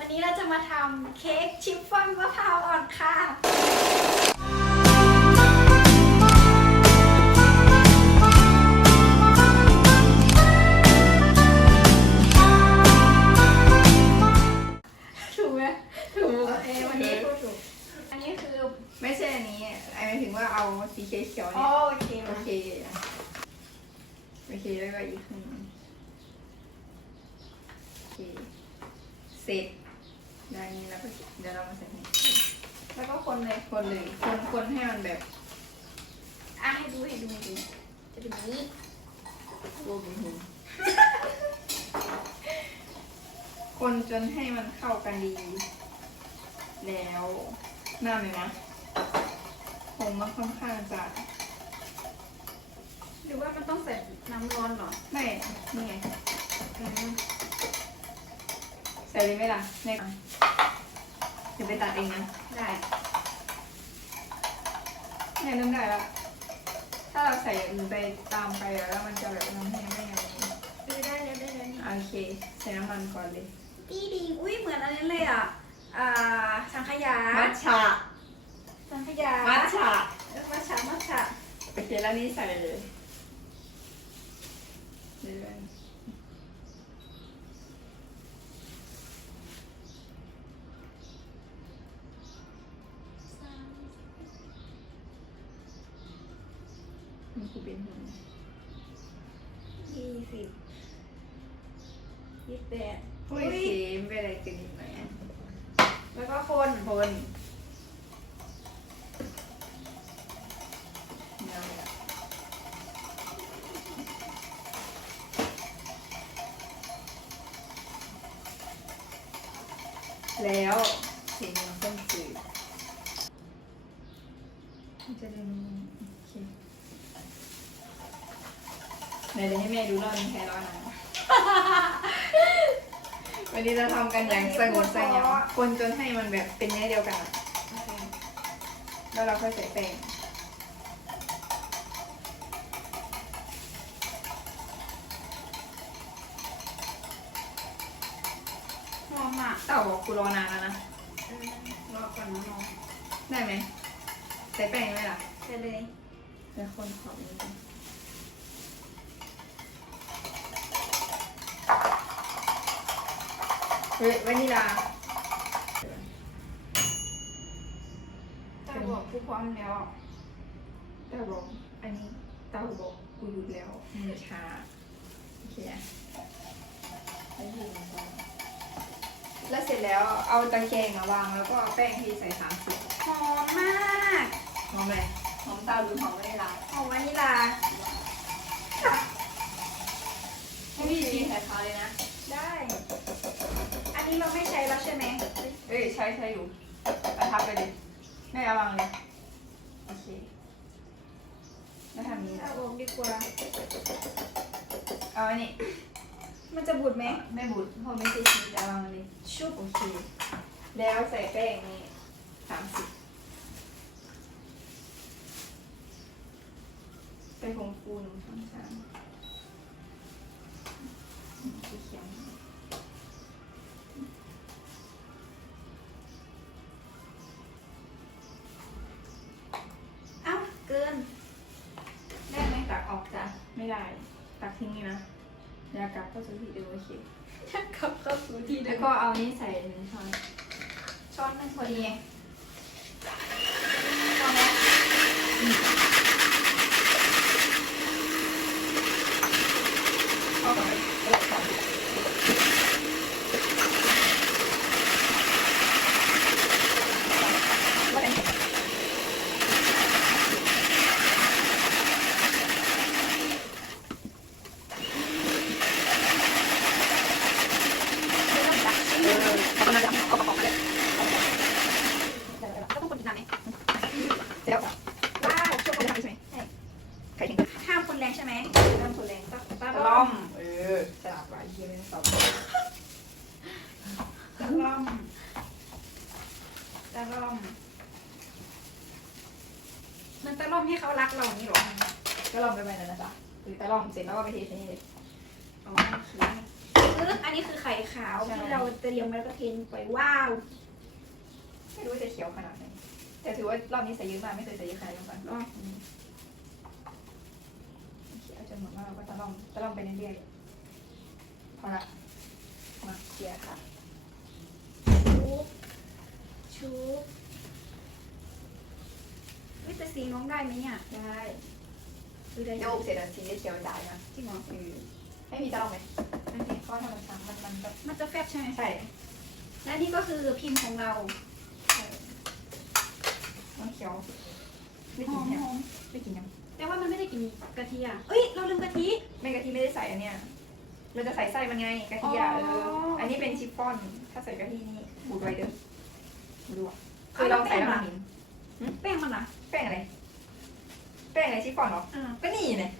วันนี้เราจะมาทำเค้กชิฟฟ่อนมะพร้าวอ่อนค่ะ ถูกไหมถูกเอวันนี้พูดถูก อันนี้คือ ไม่ใช่อันนี้ไอหมายถึงว่าเอาสีเขียวๆอ๋อเนี่ยโอเคโอมาเคโอเคแล้วก็อีกข้างหนึ่งโอเคเสร็จ ได้นี้แล้วก็เดี๋ยวเรามาใส่ให้แล้วก็คนเลยคนเลยคนคนให้มันแบบอะให้ดูให้ดูให้ดูจะเป็นอย่างนี้โบกินหูคนจนให้มันเข้ากันดี แล้วหน้าเลยนะผมมันค่อนข้างจะหรือว่ามันต้องใส่น้ำร้อนเหรอไม่นี่ไงอืม ใส่เลยไหมล่ะในเดี๋ยวไปตัดเองนะได้เนี่ยเริ่มได้แล้ว ถ้าเราใส่อย่างอื่นไปตามไปอะแล้วมันจะแบบทำให้ไม่ย่างนี้ได้แล้วได้แล้วนี่โอเค ใส่น้ำมันก่อนเลย ดีดีอุ้ยเหมือนอันนั้นเลยอะอ่าสังขยามัทฉะสังขยามัทฉะเออมัทฉะมัทฉะโอเคแล้วนี่ใส่เลยเรื่อย แล้วสีนมันต้นจืดจะดึงโอเคไหนเดี๋ยวให้แม่ดูรอบนี้ใครรอดนะวันนี้เราทำกันอย่างสงบสงบคนจนให้มันแบบเป็นเนื้อเดียวกันอะแล้วเราค่อยใส่แป้ง มอะเต่าบอกกูรอนานแล้วนะรอก่อนนะรอได้ไหมใส่แป้งไหมล่ะใช่เลยเดี๋ยวคนขอบนิดนึงเฮ้ยวานิลาแต่บอกผู้พร้อมแล้วเต่าบอกอันนี้เต่าบอกกูหยุดแล้วมือชาโอเคอะแล้วทีมันก็ แล้วเสร็จแล้วเอาตะแกรงอะวางแล้วก็เอาแป้งที่ใส่สามสิบหอมมากหอมเลยหอมเตาหรือหอมวานิลาหอมวานิลาให้พี่จีนใส่เขาเลยนะ ได้ อันนี้เราไม่ใช้แล้วใช่ไหมเอ้ยใช้ใช้อยู่ประทับไปเลยไม่เอาวางเลยโอเคแล้วทำนี้เอานะออกดีกว่าเอาอันนี้ มันจะบูดไหมไม่บุดเพราะไม่ใช่ชีสเอาวางเลยชุบโอเค แล้วใส่แป้งนี่สามสิบใส่ผงฟูหนึ่งช้อนชามสีเขียวเอ้าเกิน ได้ไหมตักออกจ้ะ ไม่ได้ ตักทิ้งนี่นะอยากลับเข้าสู่ที่เดิมโอเคอยากกลับเข้าสู่ที่เดิแล้วมก็เอานี้ใส่หนึ่งช้อน ช้อนหนึงพอดีพอไหมเข้าไปแล้ว ว้าวชุบ เขาจะทำใช่ไหม ใช่ ใครถึง ห้ามคน แรงใช่ไหมเริ่มคนแรงตาตะตาล่ล่ออมมเออสลับไว้เยี่ยมสองตาล่อมตาล่อม มันตาล่อมให้เขารักเราอย่างนี้เหรอก็ลองไปไปนั่นนะจ๊ะคือตะล่อมเสร็จแล้วก็ไปเทใส่นี่เลยอ๋อโอเคปึ๊บอันนี้คือไข่ไข่าวใช่ที่เราเตรียมไว้แล้วก็เทลงไปว้าว ไม่รู้ว่าจะเขียวขนาดไหนแต่ถือว่ารอบนี้ใส่เยอะมากไม่เคยใส่เยอะขนาดนี้มาก่อนเนาะอืมเขียวจน เหมือนว่าเราก็จะลองจะลองไปเรื่อยๆพอละมาเขียร์ค่ะชุบชุบวิต่สีน้องได้ไหมเนี่ยได้คือได้โยกเสร็จแล้วสีเขียวจ่ายนะจริงเหรอคือให้มีจะลองไหมโอเคก็ทำมันซ้ำมันมันแบบมันจะแฟบใช่ไหมใช่และนี่ก็คือพิมพ์ของเราใช่มันเขียวไม่กินยหอมไม่กินยัง แต่ว่ามันไม่ได้กินกะทิอะเอ้ยเราลืมกะทิ ไม่กะทิไม่ได้ใส่อันเนี้ยเราจะใส่ไส้มันไงกะทิอะอ๋เอออ อันนี้เป็นชิฟฟ่อน ถ้าใส่กะทินี่บูดไว้เด้อดูอะคือเราใส่แล้วมันหินแป้งมันอะแป้งอะไร แป้งอะไรชิฟฟ่อนเหรอ อ่าก็นี่เนี่ย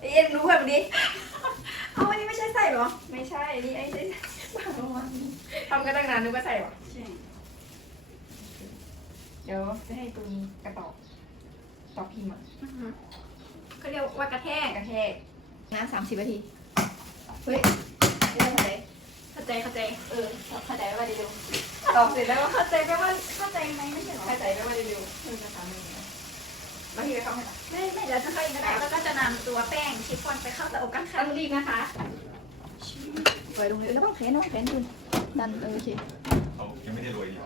เอ็นรู้แบบนี้ เอาอันนี้ไม่ใช่ไส้เหรอไม่ใช่ นี่ไอ้ใช่ทำกันตั้งนานนึกว่าใส่หรอ ใช่เดี๋ยวจะให้ตัวนี้กระตอก ตอกพิมพ์อะอือฮึเขาเรียกว่ากระแทกกระแทกน้ำสามสิบนาที เฮ้ยไม่ได้ไหมเข้าใจ เข้าใจ เออ เข้าใจว่าเร็วตอบเสร็จแล้วว่าเข้าใจแปลว่าเข้าใจไหมไม่ใช่เหรอ เข้าใจว่าเร็วเออจะถามอะไรอย่างเงี้ยมาที่ไปเข้าให้หน่อยไม่ไม่เดี๋ยวจะเข้าอีกแล้วแล้วก็จะนำตัวแป้งชิฟฟ่อนไปเข้าเตาอบกันค่ะต้องรีบนะคะปล่อยลงเลยแล้วต้องแขนต้องแขนคุณดันเออโอเคเขายังไม่ได้รวยดี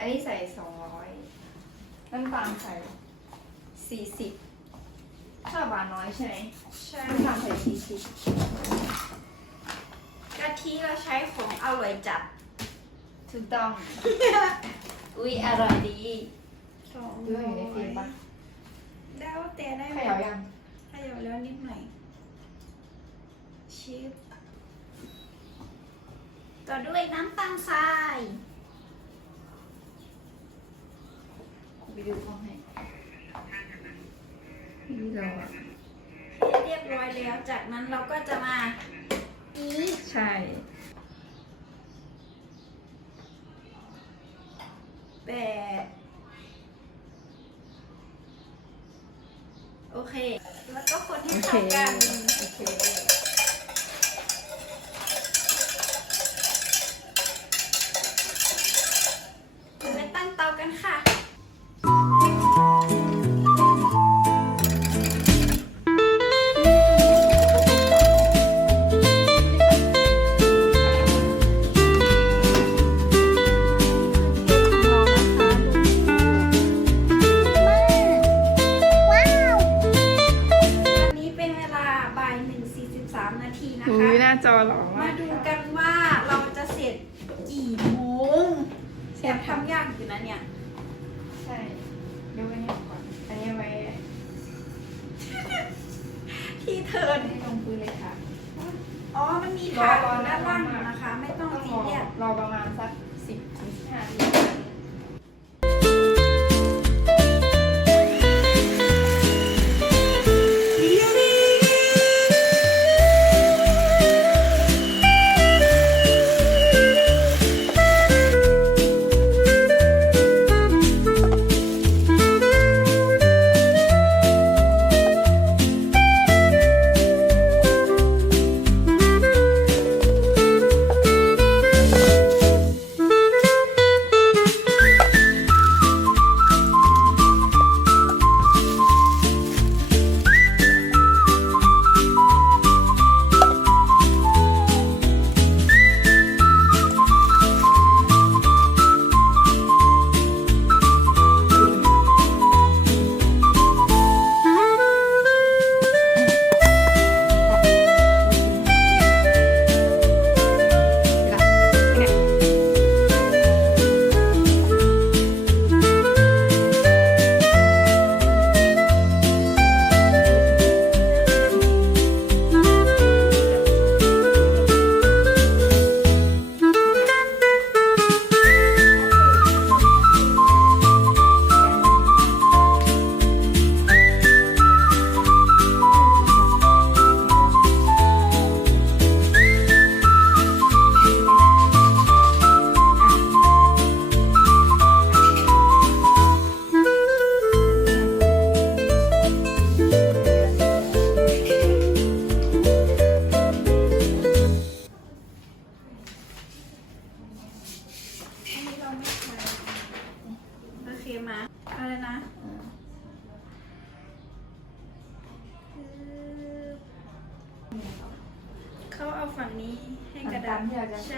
อันนี้ใส่สองร้อยน้ำตาลใส่สี่สิบชอบหวานน้อยใช่ไหมใช่น้ำตาลใส่สี่สิบกะทิเราใช้ของอร่อยจัด ถูกต้อง อุ้ยอร่อยดีสองดูว่าอยู่ในฟิล์มปะแล้วแต่ได้ไหเขมย่ายังขยับแล้วนิดหน่อยชิปต่อด้วยน้ำตาลทราย ไปดูห้องให้นี่เราอะเรียบร้อยแล้ว จากนั้นเราก็จะมานี้ใช่แปดโอเค แล้วก็คนให้โอเคเข้ากัน โอเคาบ่ายหนึ่งสี่สิบสามนาทีนะอุ้คะ ยหน้าจอหล่อมามากดูกันว่าเราจะเสร็จกี่โมงแอบทำยากอยู่นะเนี่ย ใช่เดี๋ยวไว้เนี่ยก่อน อันนี้ไว้ที่เทิร์นให้ลงพื้นเลยค่ะ อ๋อ มันมีถาดอยู่ด้านล่างอยู่นะคะ ไม่ต้องต้องซีรอเรียสรอประมาณสักสิบถึงสิบห้านาที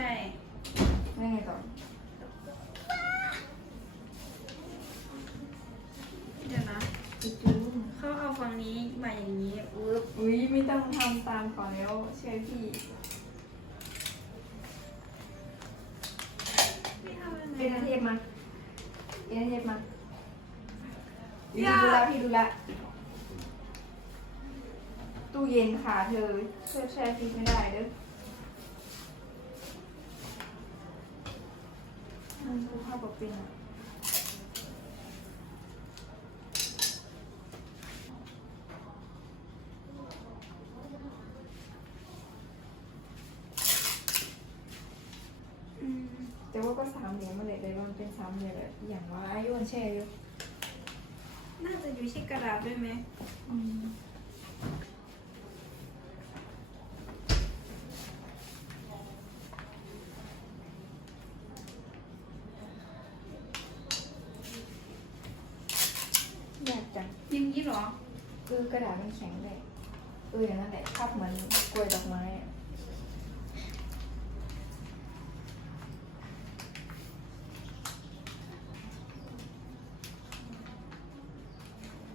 ได้ไงต่อเดี๋ยวนะจุ๊บเขาเอาฝั่งนี้มาอย่างนี้อุ๊บอุ้ยไม่ต้องทำตามก่อนแล้วเชื่อพี่ไม่ทำอะไรเป็นอาเทพมาเป็นอาเทพมาพี่อย่าดูแลพี่ดูแลตู้เย็นค่ะเธอเชื่อแช่ฟรีไม่ได้เด้อมันคือภาพบอกเป็นอะอืมแต่ว่าก็สามเหลี่ยมมาเลยเลยว่ามันเป็นสามเหลี่ยมแบบอย่างว่าโยนแช่อยู่น่าจะอยู่ที่กระดาษด้วยไหมอืมยากจัง อย่างนี้เหรอคือกระดาษมันแข็งเลยเอออย่างนั้นแหละภาพเหมือนกล้วยดอกไม้อะ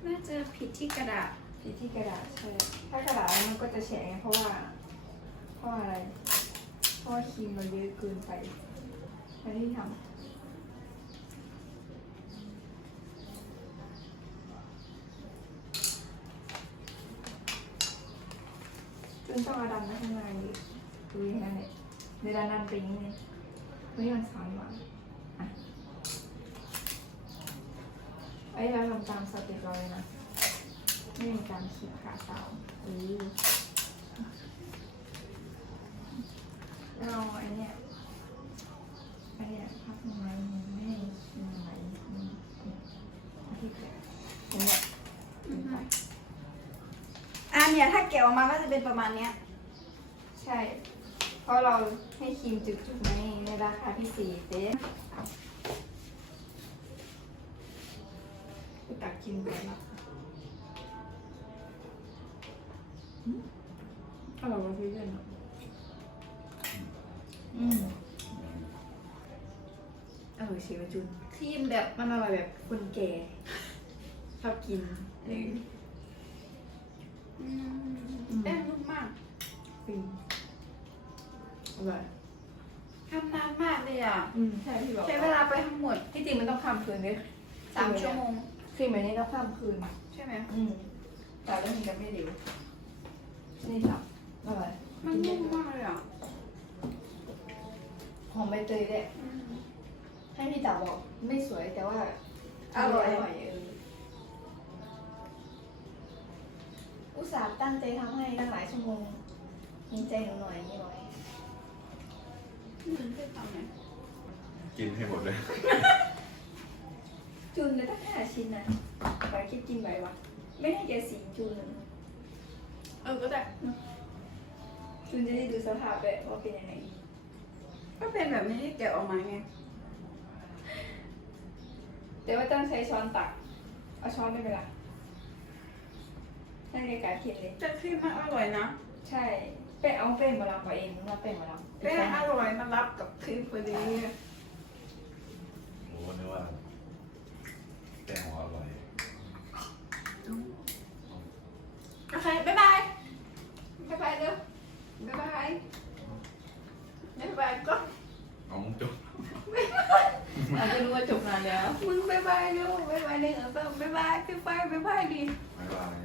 น่าจะผิดที่กระดาษที่ที่กระดาษใช่ ถ้ากระดาษมันก็จะแฉะไงเพราะว่า เพราะว่าอะไร เพราะว่าครีมเราเยอะเกินไปไม่ได้ทำ จนต้องเอาดำมาข้างในดูอย่างนั้นเนี่ยในด้านนั้นเป็นย่างนี้เนี่ยไม่มันซ้ำอะอะไอ้เราทำตามสเต็ปเราเลยนะ ไม่มีการขีดขาเสาอือเราไอ้เนี่ยไอ้เนี่ยพักไม้ไม่ให้มันไหลมันที่แกะตรงเนี้ยลงไปอะ เนี่ยถ้าแกะออกมาก็จะเป็นประมาณเนี้ย ใช่ เพราะเราให้ครีมจุกๆไงในราคาพิเศษเด้กูตักกินไปละอืมอร่อยกว่าพี่เพื่อนเนอะอืมอร่อยชิวจุนครีมแบบมันอร่อยแบบคนแก่ชอบกินเออ อืมแป้งนุ่มมากฟินอร่อยทำนานมากเลยอะ อืมใช่พี่บอกใช้เวลาไปทั้งหมดที่จริงมันต้องข้ามคืนด้วยสามชั่วโมงครีมแบบนี้ต้องข้ามคืน ใช่ไหมอืมแต่เรื่องนี้จะไม่เร็วนี่ครับอร่อยมันนุ่มมากเลยอะหอมใบเตยด้วยอืมให้พี่จ๋าบอกไม่สวยแต่ว่าอร่อยอร่อยเออ อุตส่าห์ตั้งใจทำให้ตั้งหลายชั่วโมงมีใจหนูหน่อยนี่หน่อยมันคือทำไงกินให้หมดเลยจูนเลยตั้งห้าชิ้นนะไปคิดกินไปวะไม่ได้แกสีจูนหนึ่งเออ ก็ได้จูนจะได้ดูสภาพด้วยว่าเป็นยังไงก็เป็นแบบนี้ที่แกะออกมาไง แต่ว่าต้องใช้ช้อนตัก เอาช้อนไม่เป็นไร นั่นเลยกาเขียนเลยแต่ครีมมันอร่อยนะใช่แป้งเอาแป้งมาลำเอาเองมาแป้งมาลำแป้งอร่อยมันรับกับครีมพอดีโอ้นึกว่าแกงอร่อยโอเคบ๊ายบายบ๊ายบายเร็วบ๊ายบายบ๊ายบายก็เอามุกจบอาจจะรู้ว่าจบนานแล้ว มึงบ๊ายบายเร็วบ๊ายบายเลยเออบ๊ายบายบ๊ายบายบ๊ายบายดิบ๊ายบาย